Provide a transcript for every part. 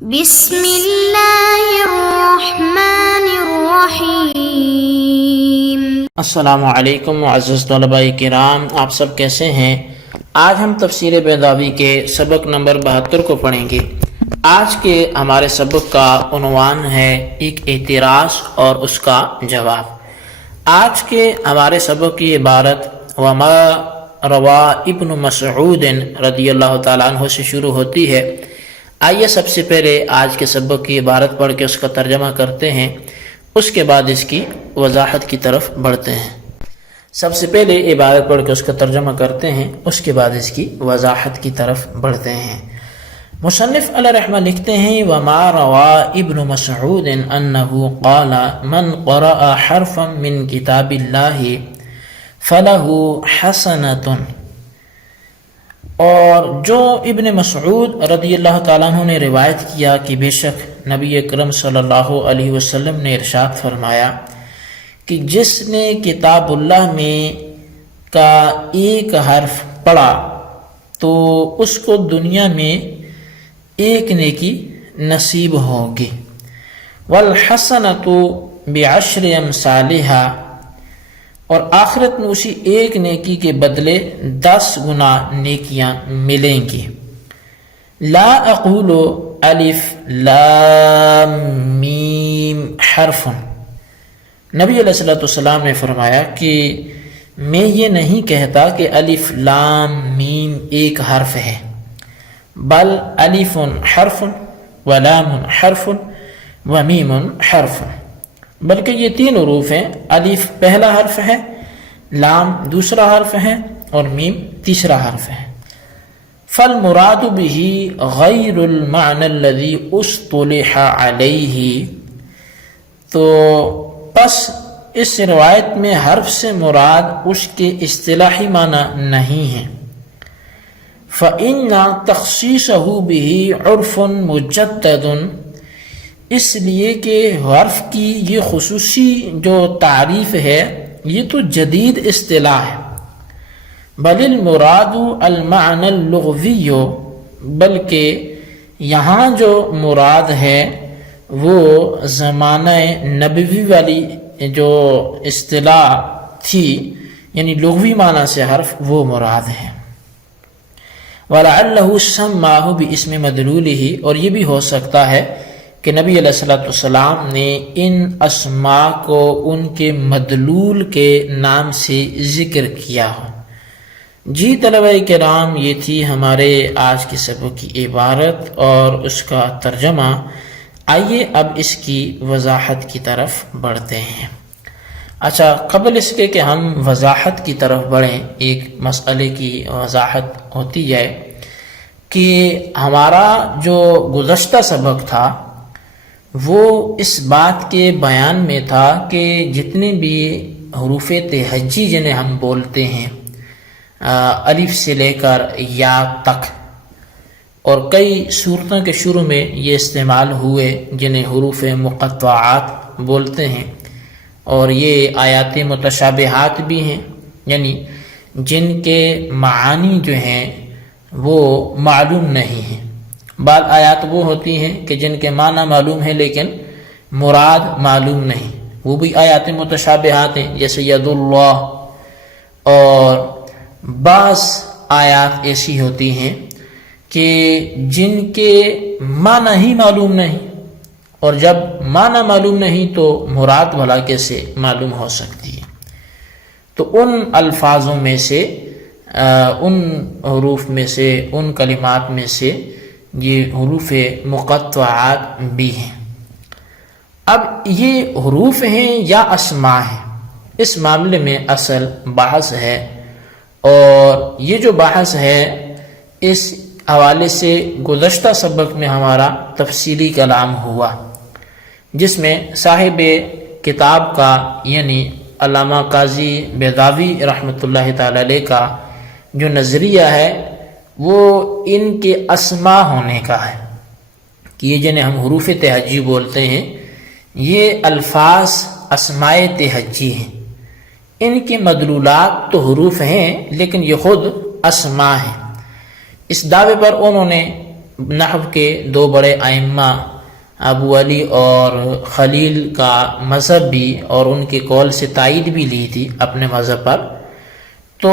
بسم اللہ الرحمن الرحیم۔ السلام علیکم معزز طلباء کرام، آپ سب کیسے ہیں؟ آج ہم تفسیر بیضاوی کے سبق نمبر 72 کو پڑھیں گے۔ آج کے ہمارے سبق کا عنوان ہے ایک اعتراض اور اس کا جواب۔ آج کے ہمارے سبق کی عبارت وما روا ابن مسعود رضی اللہ تعالیٰ عنہ سے شروع ہوتی ہے۔ آئیے سب سے پہلے آج کے سبق کی عبارت پڑھ کے اس کا ترجمہ کرتے ہیں، اس کے بعد اس کی وضاحت کی طرف بڑھتے ہیں۔ سب سے پہلے عبارت پڑھ کے اس کا ترجمہ کرتے ہیں، اس کے بعد اس کی وضاحت کی طرف بڑھتے ہیں۔ مصنف علیہ رحمہ لکھتے ہیں وما روا ابن مسعود انہ قال من قرأ حرفا من کتاب اللہ فلہ حسنۃ، اور جو ابن مسعود رضی اللہ تعالیٰ عنہ نے روایت کیا کہ بے شک نبی اکرم صلی اللہ علیہ وسلم نے ارشاد فرمایا کہ جس نے کتاب اللہ میں کا ایک حرف پڑھا تو اس کو دنیا میں ایک نیکی نصیب ہوگی، والحسنۃ بعشر امثالہا، اور آخرت میں اسی ایک نیکی کے بدلے 10 گنا نیکیاں ملیں گی۔ لا اقول الف لام میم حرف، نبی علیہ السلام نے فرمایا کہ میں یہ نہیں کہتا کہ الف لام میم ایک حرف ہے، بل الف حرف ولام حرف ومیم حرف، بلکہ یہ 3 حروف ہیں۔ الف پہلا حرف ہے، لام دوسرا حرف ہے، اور میم تیسرا حرف ہے۔ فالمراد به غیر المعنى الذي اصطلح علیہ، تو پس اس روایت میں حرف سے مراد اس کے اصطلاحی معنی نہیں ہے۔ فإن تخصیصه به عرف مجدد، اس لیے کہ حرف کی یہ خصوصی جو تعریف ہے یہ تو جدید اصطلاح ہے۔ بل المراد المعنى اللغوی، بلکہ یہاں جو مراد ہے وہ زمانہ نبوی والی جو اصطلاح تھی، یعنی لغوی معنی سے حرف وہ مراد ہے۔ وَلَعَلَّهُ سَمَّاهُ بِاسْمِ مَدْلُولِهِ، اور یہ بھی ہو سکتا ہے کہ نبی علیہ السلام نے ان اسماء کو ان کے مدلول کے نام سے ذکر کیا ہو۔ جی طلبہ کرام، یہ تھی ہمارے آج کے سبق کی عبارت اور اس کا ترجمہ۔ آئیے اب اس کی وضاحت کی طرف بڑھتے ہیں۔ اچھا، قبل اس کے کہ ہم وضاحت کی طرف بڑھیں، ایک مسئلے کی وضاحت ہوتی جائے کہ ہمارا جو گزشتہ سبق تھا وہ اس بات کے بیان میں تھا کہ جتنے بھی حروف تہجی جنہیں ہم بولتے ہیں الف سے لے کر یا تک، اور کئی صورتوں کے شروع میں یہ استعمال ہوئے جنہیں حروف مقطعات بولتے ہیں، اور یہ آیات متشابہات بھی ہیں، یعنی جن کے معانی جو ہیں وہ معلوم نہیں ہیں۔ بعض آیات وہ ہوتی ہیں کہ جن کے معنی معلوم ہے لیکن مراد معلوم نہیں، وہ بھی آیات متشابہات ہیں، جیسے ید اللہ۔ اور بعض آیات ایسی ہوتی ہیں کہ جن کے معنی ہی معلوم نہیں، اور جب معنی معلوم نہیں تو مراد بھلا کیسے معلوم ہو سکتی ہے۔ تو ان الفاظوں میں سے، ان حروف میں سے، ان کلمات میں سے یہ حروف مقطعات بھی ہیں۔ اب یہ حروف ہیں یا اسماء ہیں، اس معاملے میں اصل بحث ہے، اور یہ جو بحث ہے اس حوالے سے گزشتہ سبق میں ہمارا تفصیلی کلام ہوا، جس میں صاحب کتاب کا یعنی علامہ قاضی بیضاوی رحمۃ اللہ تعالی علیہ کا جو نظریہ ہے وہ ان کے اسماء ہونے کا ہے، کہ یہ جنہیں ہم حروف تہجی بولتے ہیں یہ الفاظ اسماء تہجی ہیں، ان کے مدلولات تو حروف ہیں لیکن یہ خود اسماء ہیں۔ اس دعوے پر انہوں نے نحو کے دو بڑے ائمہ ابو علی اور خلیل کا مذہب بھی اور ان کے قول سے تائید بھی لی تھی اپنے مذہب پر. تو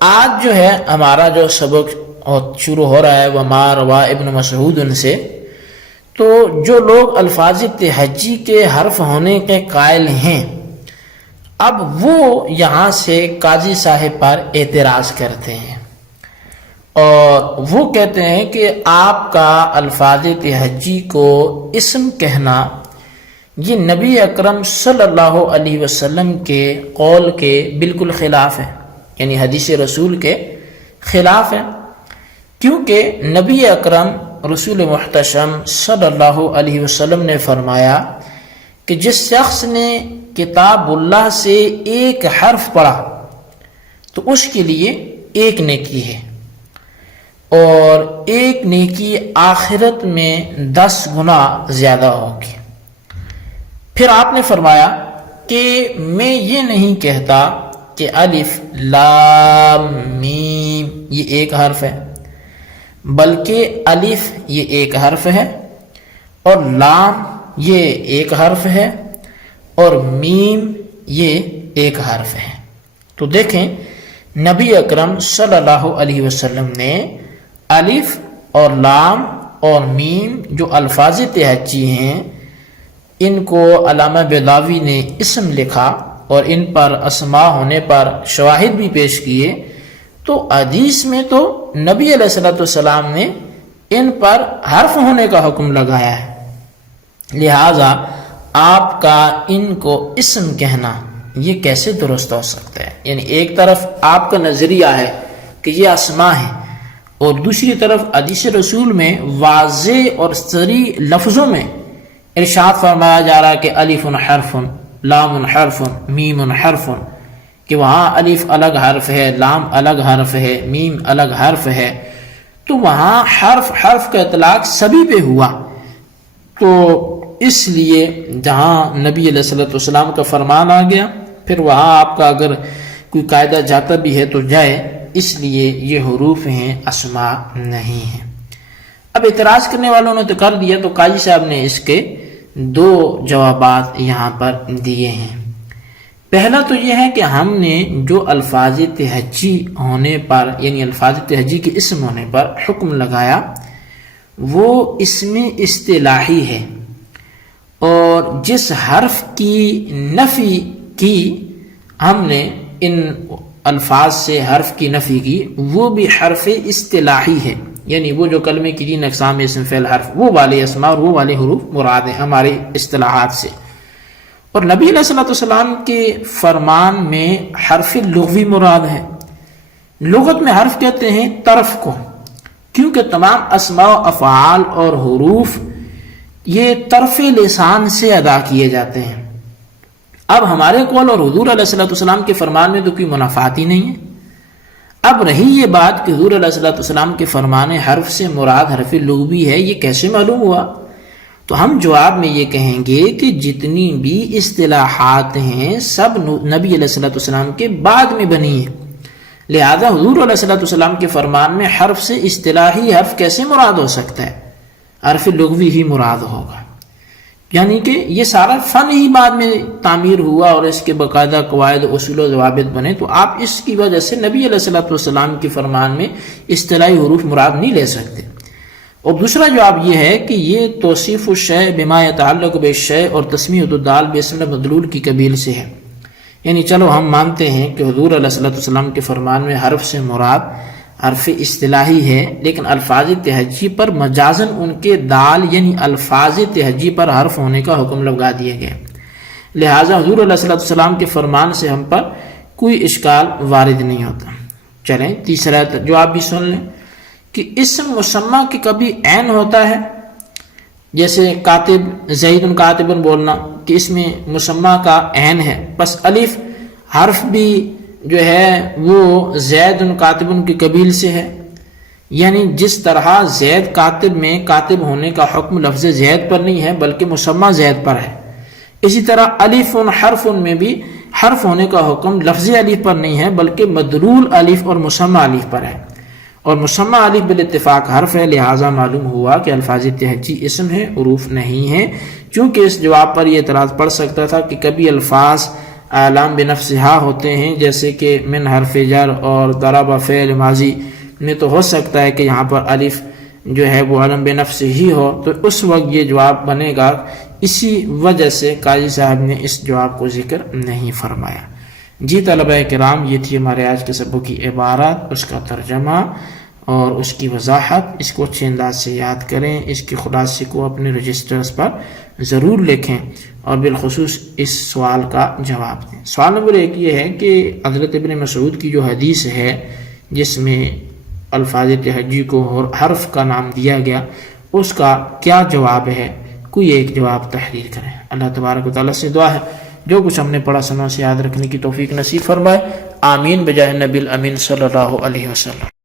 آج جو ہے ہمارا جو سبق شروع ہو رہا ہے وما روا ابن مسعود ان سے. تو جو لوگ الفاظ تہجی کے حرف ہونے کے قائل ہیں اب وہ یہاں سے قاضی صاحب پر اعتراض کرتے ہیں اور وہ کہتے ہیں کہ آپ کا الفاظ تہجی کو اسم کہنا یہ نبی اکرم صلی اللہ علیہ وسلم کے قول کے بالکل خلاف ہے، یعنی حدیث رسول کے خلاف ہے، کیونکہ نبی اکرم رسول محتشم صلی اللہ علیہ وسلم نے فرمایا کہ جس شخص نے کتاب اللہ سے ایک حرف پڑھا تو اس کے لیے ایک نیکی ہے اور ایک نیکی آخرت میں 10 گنا زیادہ ہوگی. پھر آپ نے فرمایا کہ میں یہ نہیں کہتا کہ الف لام میم یہ ایک حرف ہے، بلکہ الف یہ ایک حرف ہے اور لام یہ ایک حرف ہے اور میم یہ ایک حرف ہے. تو دیکھیں نبی اکرم صلی اللہ علیہ وسلم نے الف اور لام اور میم جو الفاظ تہجی ہیں ان کو علامہ بیضاوی نے اسم لکھا اور ان پر اسماء ہونے پر شواہد بھی پیش کیے. تو حدیث میں تو نبی علیہ الصلوۃ والسلام نے ان پر حرف ہونے کا حکم لگایا ہے، لہذا آپ کا ان کو اسم کہنا یہ کیسے درست ہو سکتا ہے؟ یعنی ایک طرف آپ کا نظریہ ہے کہ یہ اسماء ہیں اور دوسری طرف حدیث رسول میں واضح اور صریح لفظوں میں ارشاد فرمایا جا رہا ہے کہ الف حرف لام حرف میم حرف، کہ وہاں الف الگ حرف ہے، لام الگ حرف ہے، میم الگ حرف ہے. تو وہاں حرف کا اطلاق سبھی پہ ہوا. تو اس لیے جہاں نبی علیہ الصلوۃ والسلام کا فرمان آ گیا پھر وہاں آپ کا اگر کوئی قاعدہ جاتا بھی ہے تو جائے، اس لیے یہ حروف ہیں اسماء نہیں ہیں. اب اعتراض کرنے والوں نے تو کر دیا، تو قاضی صاحب نے اس کے 2 جوابات یہاں پر دیے ہیں. پہلا تو یہ ہے کہ ہم نے جو الفاظ تہجی ہونے پر یعنی الفاظ تہجی کے اسم ہونے پر حکم لگایا وہ اسم اصطلاحی ہے، اور جس حرف کی نفی کی ہم نے ان الفاظ سے حرف کی نفی کی وہ بھی حرف اصطلاحی ہے، یعنی وہ جو کلمے کی 3 اقسام اسم فعل حرف وہ والے اسماء اور وہ والے حروف مراد ہیں ہمارے اصطلاحات سے. اور نبی علیہ الصلوۃ والسلام کے فرمان میں حرف لغوی مراد ہے. لغت میں حرف کہتے ہیں طرف کو، کیونکہ تمام اسماء و افعال اور حروف یہ طرف لسان سے ادا کیے جاتے ہیں. اب ہمارے قول اور حضور علیہ الصلوۃ والسلام کے فرمان میں تو کوئی منافات ہی نہیں ہے. اب رہی یہ بات کہ حضور علیہ الصلوۃ والسلام کے فرمان حرف سے مراد حرف لغوی ہے، یہ کیسے معلوم ہوا؟ تو ہم جواب میں یہ کہیں گے کہ جتنی بھی اصطلاحات ہیں سب نبی علیہ الصلوۃ والسلام کے بعد میں بنی ہیں، لہذا حضور علیہ الصلوۃ والسلام کے فرمان میں حرف سے اصطلاحی حرف کیسے مراد ہو سکتا ہے؟ حرف لغوی ہی مراد ہوگا. یعنی کہ یہ سارا فن ہی بعد میں تعمیر ہوا اور اس کے باقاعدہ قواعد اصول و ضوابط بنے، تو آپ اس کی وجہ سے نبی علیہ الصلوۃ والسلام کے فرمان میں اصطلاحی حروف مراد نہیں لے سکتے. اور دوسرا جواب یہ ہے کہ یہ توصیف الشیء بما یتعلق بالشیء اور تسمیۃ الدال باسم مدلول کی قبیل سے ہے. یعنی چلو ہم مانتے ہیں کہ حضور علیہ الصلوۃ والسلام کے فرمان میں حرف سے مراد حرف اصطلاحی ہے، لیکن الفاظ تہجی پر مجازن ان کے دال یعنی الفاظ تہجی پر حرف ہونے کا حکم لگا دیے گئے، لہٰذا حضور علیہ الصلوۃ والسلام کے فرمان سے ہم پر کوئی اشکال وارد نہیں ہوتا. چلیں تیسرا جواب بھی سن لیں کہ اسم مسمى کی کبھی عین ہوتا ہے، جیسے کاتب زید کاتب بولنا کہ اس میں مسمى کا عین ہے، بس الف حرف بھی جو ہے وہ زید کاتب کی قبیل سے ہے. یعنی جس طرح زید کاتب میں کاتب ہونے کا حکم لفظ زید پر نہیں ہے بلکہ مسمى زید پر ہے، اسی طرح الف حرف میں بھی حرف ہونے کا حکم لفظ الف پر نہیں ہے بلکہ مدلول الف اور مسمى الف پر ہے. اور مسمى الف بالاتفاق حرف ہے، لہٰذا معلوم ہوا کہ الفاظ تہجی اسم ہے، حروف نہیں ہیں۔ چونکہ اس جواب پر یہ اعتراض پڑ سکتا تھا کہ کبھی الفاظ علام بنفسہا ہوتے ہیں، جیسے کہ من حرف جر اور ضرب فعل ماضی میں تو ہو سکتا ہے کہ یہاں پر الف جو ہے وہ علم بنفس ہی ہو، تو اس وقت یہ جواب بنے گا۔ اسی وجہ سے قاضی صاحب نے اس جواب کو ذکر نہیں فرمایا۔ جی طلبہ کرام، یہ تھی ہمارے آج کے سبق کی عبارت، اس کا ترجمہ اور اس کی وضاحت۔ اس کو اچھے انداز سے یاد کریں، اس کی خلاصے کو اپنے رجسٹرز پر ضرور لکھیں اور بالخصوص اس سوال کا جواب دیں۔ سوال نمبر 1 یہ ہے کہ حضرت ابن مسعود کی جو حدیث ہے جس میں الفاظ تہجی کو حرف کا نام دیا گیا، اس کا کیا جواب ہے؟ کوئی ایک جواب تحریر کریں۔ اللہ تبارک و تعالیٰ سے دعا ہے جو کچھ ہم نے پڑھا سنا سے یاد رکھنے کی توفیق نصیب فرمائے۔ آمین بجاہ نبی الامین صلی اللہ علیہ وسلم۔